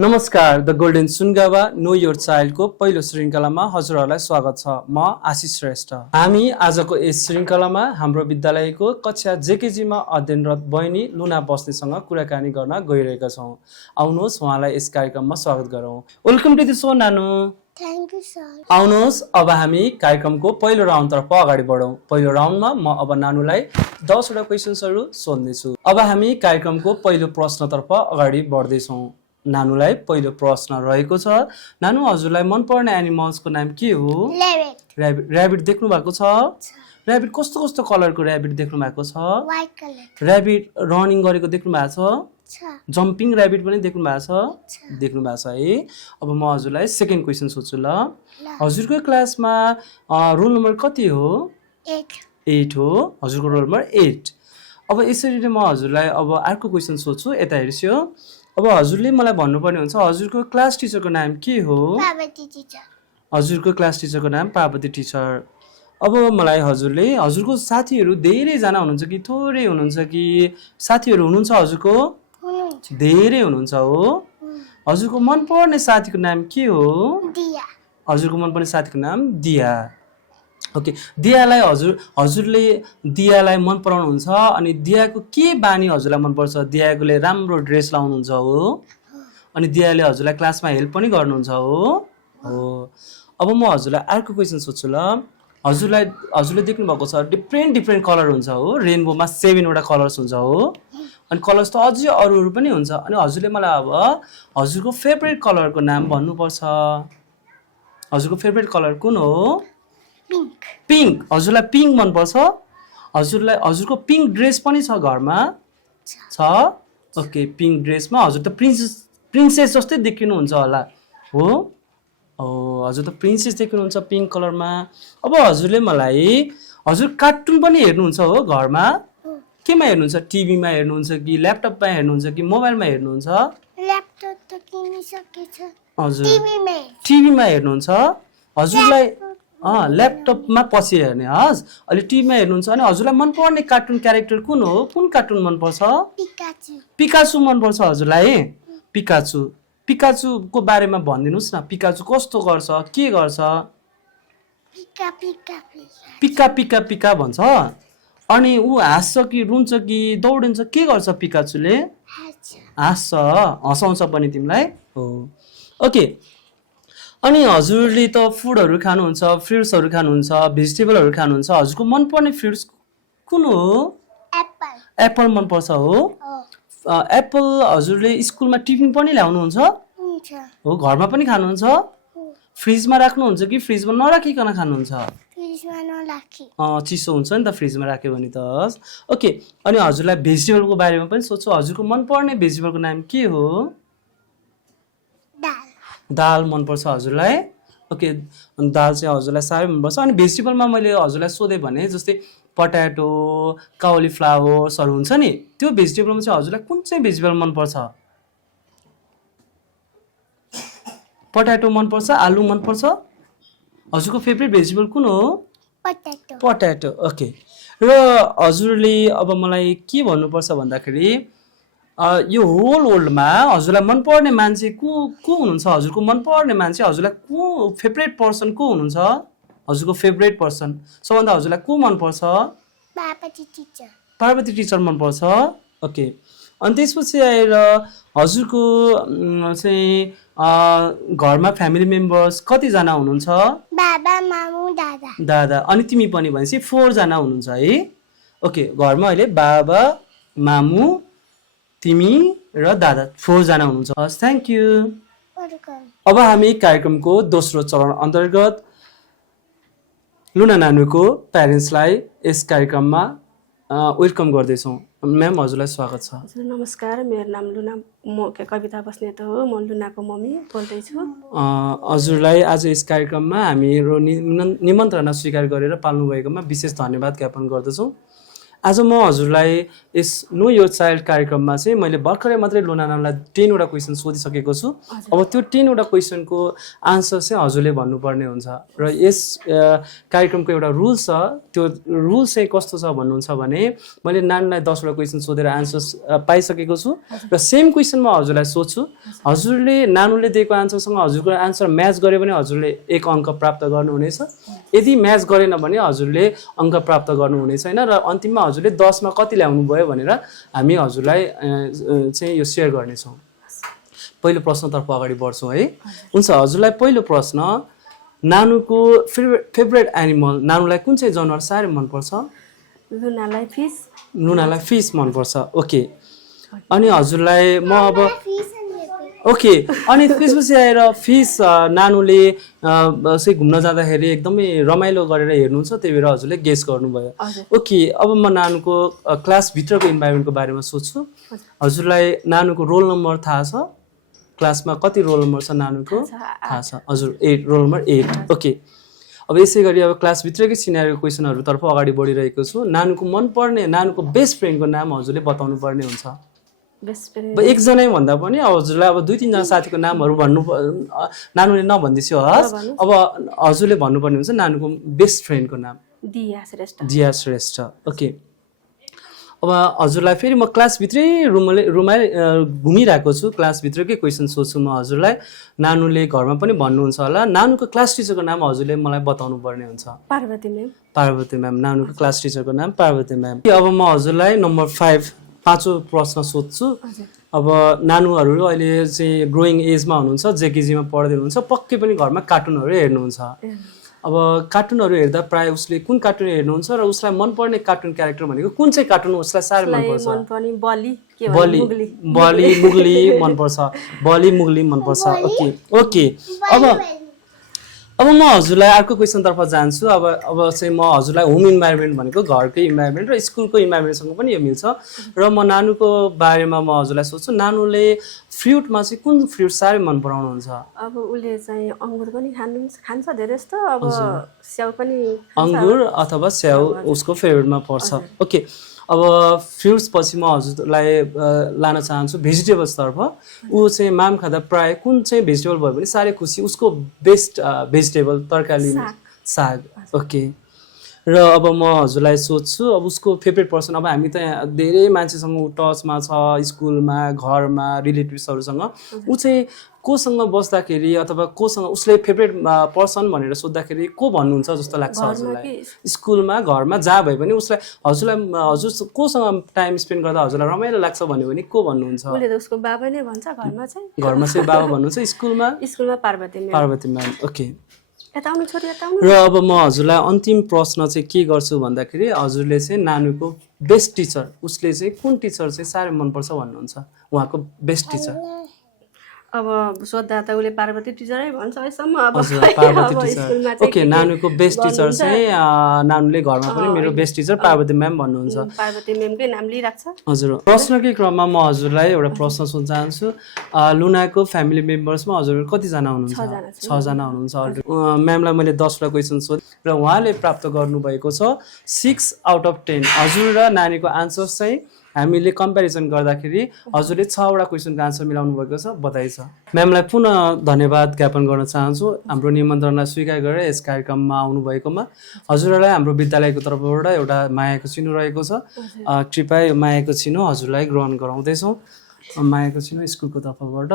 नमस्कार the golden सुनगावा know your चाइल्डको पहिलो श्रृङ्खलामा हजुरहरूलाई स्वागत छ। म आशिष श्रेष्ठ। हामी आजको यस श्रृङ्खलामा हाम्रो विद्यालयको कक्षा जेकेजीमा अध्ययनरत बहिनी लुना बस्नेसँग कुराकानी गर्न गइरहेका छौँ। आउनुहोस् उहाँलाई यस कार्यक्रममा स्वागत गरौँ। वेलकम टु द सो नानु। Thank you sir. आउनुहोस् अब हामी कार्यक्रमको पहिलो राउन्डतर्फ अगाडि बढौँ। पहिलो राउन्डमा म अब नानुलाई 10 वटा क्वेसन्सहरू सोध्नेछु। अब हामी कार्यक्रमको पहिलो प्रश्नतर्फ अगाडि बढ्दैछौँ। नानुलाई पहिलो प्रश्न रहेको छ। नानु, हजुरलाई मनपर्ने एनिमल्सको नाम के हो? ऱ्याबिट। ऱ्याबिट देख्नु भएको छ? ऱ्याबिट कस्तो कस्तो कलरको ऱ्याबिट देख्नु भएको छ? White colour. ऱ्याबिट रनिङ गरेको देख्नु भएको छ? जम्पिङ ऱ्याबिट पनि देख्नु भएको छ? देख्नु भएको छ है। अब म हजुरलाई सेकेन्ड क्वेसन सोध्छु ल। हजुरको क्लासमा रोल नम्बर कति हो? 8 हो। हजुरको रोल नम्बर 8। अब यसरी नै म हजुरलाई अब अर्को क्वेसन सोध्छु। यता हेर्छु। अब हजुरले मलाई भन्नुपर्ने हुन्छ हजुरको क्लास टिचरको नाम के हो? पार्वती टिचर। हजुरको क्लास टिचरको नाम पार्वती टिचर। अब मलाई हजुरले हजुरको साथीहरू धेरैजना हुनुहुन्छ कि थोरै हुनुहुन्छ कि साथीहरू हुनुहुन्छ हजुरको? धेरै हुनुहुन्छ हो। हजुरको मनपर्ने साथीको नाम के हो? दिया। हजुरको मनपर्ने साथीको नाम दिया। ओके, दियालाई हजुरले दियालाई मन पराउनुहुन्छ अनि दियाको के बानी हजुरलाई मनपर्छ? दियाले राम्रो ड्रेस लाउनुहुन्छ हो अनि दियाले हजुरलाई क्लासमा हेल्प पनि गर्नुहुन्छ हो। अब म हजुरलाई अर्को क्वेसन सोध्छु ल। हजुरले देख्नु भएको छ डिफ्रेन्ट कलर हुन्छ हो। रेनबोमा 7 वटा कलर्स हुन्छ हो अनि कलर्स त अझै अरू पनि हुन्छ। अनि हजुरले मलाई अब हजुरको फेभरेट कलरको नाम भन्नुपर्छ। हजुरको फेभरेट कलर कुन हो? पिङ्क। हजुरलाई पिङ्क मनपर्छ? हजुरको पिङ्क ड्रेस पनि छ घरमा? छ। ओके, पिङ्क ड्रेसमा हजुर त प्रिन्सेस जस्तै देखिनुहुन्छ होला हो। हजुर त प्रिन्सेस देखिनुहुन्छ पिङ्क कलरमा। अब हजुरले मलाई हजुर कार्टुन पनि हेर्नुहुन्छ हो घरमा? केमा हेर्नुहुन्छ? टिभीमा हेर्नुहुन्छ कि ल्यापटपमा हेर्नुहुन्छ कि मोबाइलमा हेर्नुहुन्छ? ल्यापटप त किनिसकेछ। हजुर टिभीमा हेर्नुहुन्छ। हजुरलाई ल्यापटपमा पछि हेर्ने हस्। अहिले टिभीमा हेर्नुहुन्छ अनि हजुरलाई मनपर्ने कार्टुन क्यारेक्टर कुन हो? कुन कार्टुन मनपर्छ? पिकाचु मनपर्छ हजुरलाई? पिकाचुको बारेमा भनिदिनुहोस् न। पिकाचु कस्तो गर्छ, के गर्छ? पिका पिका पिका भन्छ। अनि ऊ हाँस्छ कि रुन्छ कि दौडिन्छ, के गर्छ पिकाचुले? हाँस्छ, हँसाउँछ पनि तिमीलाई हो। ओके, अनि हजुरले त फुडहरू खानुहुन्छ, फ्रुट्सहरू खानुहुन्छ, भेजिटेबलहरू खानुहुन्छ। हजुरको मनपर्ने फ्रुट्स कुन हो? एप्पल मनपर्छ हो। एप्पल हजुरले स्कुलमा टिफिन पनि ल्याउनुहुन्छ हो? घरमा पनि खानुहुन्छ? फ्रिजमा राख्नुहुन्छ कि फ्रिजमा नराखिकन खानुहुन्छ? चिसो हुन्छ नि त फ्रिजमा राख्यो भने त। ओके, अनि हजुरलाई भेजिटेबलको बारेमा पनि सोध्छु। हजुरको मनपर्ने भेजिटेबलको नाम के हो? दाल मनपर्छ हजुरलाई? ओके, दाल चाहिँ हजुरलाई साह्रै मनपर्छ। अनि भेजिटेबलमा मैले हजुरलाई सोधेँ भने जस्तै पट्याटो, काउलीफ्लावर्सहरू हुन्छ नि, त्यो भेजिटेबलमा चाहिँ हजुरलाई कुन चाहिँ भेजिटेबल मनपर्छ? पट्याटो मनपर्छ? आलु मनपर्छ? हजुरको फेभरेट भेजिटेबल कुन हो? पट्याटो। ओके, र हजुरले अब मलाई के भन्नुपर्छ भन्दाखेरि यो होल वर्ल्डमा हजुरलाई मनपर्ने मान्छे को हुनुहुन्छ? हजुरको मनपर्ने मान्छे हजुरलाई को फेभरेट पर्सन को हुनुहुन्छ? हजुरको फेभरेट पर्सन सबभन्दा हजुरलाई को मनपर्छ? पार्वती टिचर मनपर्छ। ओके, अनि त्यसपछि आएर हजुरको चाहिँ घरमा फ्यामिली मेम्बर्स कतिजना हुनुहुन्छ? बाबा, मामु, दादा। अनि तिमी पनि भनेपछि 4 जना हुनुहुन्छ है। ओके, घरमा अहिले बाबा, मामु, तिमी र दादा 4 जना हुनुहुन्छ। हस्, थ्याङ्क यू। अब हामी कार्यक्रमको दोस्रो चरण अन्तर्गत लुना नानुको प्यारेन्ट्सलाई यस कार्यक्रममा वेलकम गर्दैछौँ। म्याम, हजुरलाई स्वागत छ। हजुर नमस्कार, मेरो नाम लुना कविता बस्नेत हो। म लुनाको मम्मी बोल्दैछु। हजुरलाई आज यस कार्यक्रममा हामीहरू निमन्त्रणा स्वीकार गरेर पाल्नुभएकोमा विशेष धन्यवाद ज्ञापन गर्दछौँ। आज म हजुरलाई यस नो योर चाइल्ड कार्यक्रममा चाहिँ मैले भर्खरै मात्रै लुना नामलाई 10 वटा क्वेसन सोधिसकेको छु। अब त्यो 10 वटा क्वेसनको आन्सर चाहिँ हजुरले भन्नुपर्ने हुन्छ र यस कार्यक्रमको एउटा रुल छ। त्यो रुल चाहिँ कस्तो छ भन्नुहुन्छ भने मैले नानीलाई 10 वटा क्वेसन सोधेर आन्सर पाइसकेको छु र सेम क्वेसन म हजुरलाई सोध्छु। हजुरले नानुले दिएको आन्सरसँग हजुरको आन्सर म्याच गर्यो भने हजुरले 1 अङ्क प्राप्त गर्नुहुनेछ। यदि म्याच गरेन भने हजुरले अङ्क प्राप्त गर्नुहुने छैन र अन्तिममा हजुरले 10 मा कति ल्याउनु भयो भनेर हामी हजुरलाई चाहिँ यो सेयर गर्नेछौँ। पहिलो प्रश्नतर्फ अगाडि बढ्छौँ है। हुन्छ, हजुरलाई पहिलो प्रश्न, नानुको फेभरेट एनिमल, नानुलाई कुन चाहिँ जनावर साह्रै मनपर्छ? लुनालाई फिस। लुनालाई फिस मनपर्छ। ओके, अनि हजुरलाई म अब ओके, अनि त्यसपछि आएर फिस नानुले चाहिँ घुम्न जाँदाखेरि एकदमै रमाइलो गरेर हेर्नुहुन्छ, त्यही भएर हजुरले गेस गर्नुभयो। ओके, अब म नानुको क्लासभित्रको इन्भाइरोमेन्टको बारेमा सोध्छु। हजुरलाई नानुको रोल नम्बर थाहा छ? क्लासमा कति रोल नम्बर छ नानुको? थाहा छ हजुर, 8, रोल नम्बर 8। ओके, अब यसै गरी अब क्लासभित्रकै सिनारीको क्वेसनहरूतर्फ अगाडि बढिरहेको छु। नानुको मनपर्ने, नानुको बेस्ट फ्रेन्डको नाम हजुरले बताउनु पर्ने हुन्छ। अब एकजनै भन्दा पनि हजुरलाई अब 2-3 जना साथीको नामहरू भन्नु नानुले नभन्दिसो हस्। अब हजुरले भन्नुपर्ने हुन्छ नानुको बेस्ट फ्रेन्डको नाम। दिया श्रेष्ठ। दिया श्रेष्ठ। ओके, अब हजुरलाई फेरि म क्लासभित्रै घुमिरहेको छु, क्लासभित्रकै क्वेसन सोध्छु म हजुरलाई। नानुले घरमा पनि भन्नुहुन्छ होला, नानुको क्लास टिचरको नाम हजुरले मलाई बताउनु पर्ने हुन्छ। पार्वती म्याम। पार्वती म्याम, नानुको क्लास टिचरको नाम पार्वती म्याम। अब म हजुरलाई नम्बर 5 पाँचौँ प्रश्न सोध्छु। अब नानुहरू अहिले चाहिँ ग्रोइङ एजमा हुनुहुन्छ, जेकेजीमा पढ्दै हुनुहुन्छ, पक्कै पनि घरमा कार्टुनहरू हेर्नुहुन्छ। अब कार्टुनहरू हेर्दा प्राय उसले कुन कार्टुन हेर्नुहुन्छ र उसलाई मनपर्ने कार्टुन क्यारेक्टर भनेको कुन चाहिँ कार्टुन उसलाई साह्रै मनपर्छ? बली मुगली मनपर्छ। बली मुगली मनपर्छ। ओके ओके, अब म हजुरलाई अर्को क्वेसनतर्फ जान्छु। अब चाहिँ म हजुरलाई होम इन्भाइरोमेन्ट भनेको घरकै इन्भाइरोमेन्ट र स्कुलको इन्भाइरोमेन्टसँग पनि यो मिल्छ र म नानुको बारेमा म हजुरलाई सोध्छु, नानुले फ्रुटमा चाहिँ कुन फ्रुट साह्रै मन पराउनुहुन्छ? अब उसले चाहिँ अङ्गुर पनि खान्छ धेरै जस्तो, अब स्याउ पनि। अङ्गुर अथवा स्याउ उसको फेभरेटमा पर्छ। ओके, अब फ्रुट्स पछि म हजुरलाई लान चाहन्छु भेजिटेबल्सतर्फ। ऊ चाहिँ माम खाँदा प्राय कुन चाहिँ भेजिटेबल भयो भने साह्रै खुसी, उसको बेस्ट भेजिटेबल तरकारी साग। ओके, र अब म हजुरलाई सोध्छु, अब उसको फेभरेट पर्सन, अब हामी त धेरै मान्छेसँग टचमा छ, स्कुलमा, घरमा, रिलेटिभ्सहरूसँग। ऊ चाहिँ कोसँग बस्दाखेरि अथवा कोसँग उसले फेभरेट पर्सन भनेर सोद्धाखेरि को भन्नुहुन्छ जस्तो लाग्छ हजुरलाई? स्कुलमा, घरमा, जहाँ भए पनि उसलाई हजुर कोसँग टाइम स्पेन्ड गर्दा हजुरलाई रमाइलो लाग्छ भन्यो भने को भन्नुहुन्छ? उसले त उसको बाबा नै भन्छ घरमा चाहिँ। घरमा चाहिँ बाबा भन्नुहुन्छ, स्कुलमा? स्कुलमा Parvati ma'am. Parvati ma'am. Okay, र अब म हजुरलाई अन्तिम प्रश्न चाहिँ के गर्छु भन्दाखेरि हजुरले चाहिँ नानुको बेस्ट टिचर, उसले चाहिँ कुन टिचर चाहिँ साह्रै मनपर्छ भन्नुहुन्छ? उहाँको बेस्ट टिचर अब सोद्धा त उसले पार्वती टिचरै भन्छ अहिलेसम्म। अब पार्वती टिचर। ओके, नानुको बेस्ट टिचर चाहिँ नानुले घरमा पनि मेरो बेस्ट टिचर पार्वती म्याम भन्नुहुन्छ। पार्वती म्यामकै नाम लिइराख्छ। हजुर, प्रश्नकै क्रममा म हजुरलाई एउटा प्रश्न सोध्न चाहन्छु। लुनाको फ्यामिली मेम्बर्समा हजुरहरू कतिजना हुनुहुन्छ? 6 जना हुनुहुन्छ। म्यामलाई मैले 10 वटा क्वेसन सोधेँ र उहाँले प्राप्त गर्नुभएको छ 6 आउट अफ 10। हजुर र नानीको आन्सर्स चाहिँ हामीले कम्पेरिजन गर्दाखेरि हजुरले 6 वटा क्वेसनको आन्सर मिलाउनु भएको छ, बधाई छ। म्यामलाई पुनः धन्यवाद ज्ञापन गर्न चाहन्छु हाम्रो निमन्त्रणालाई स्वीकार गरेर यस कार्यक्रममा आउनुभएकोमा। हजुरहरूलाई हाम्रो विद्यालयको तर्फबाट एउटा मायाको चिनो रहेको छ, कृपया यो मायाको चिनो हजुरलाई ग्रहण गराउँदैछौँ। मायाको चिनो स्कुलको तर्फबाट।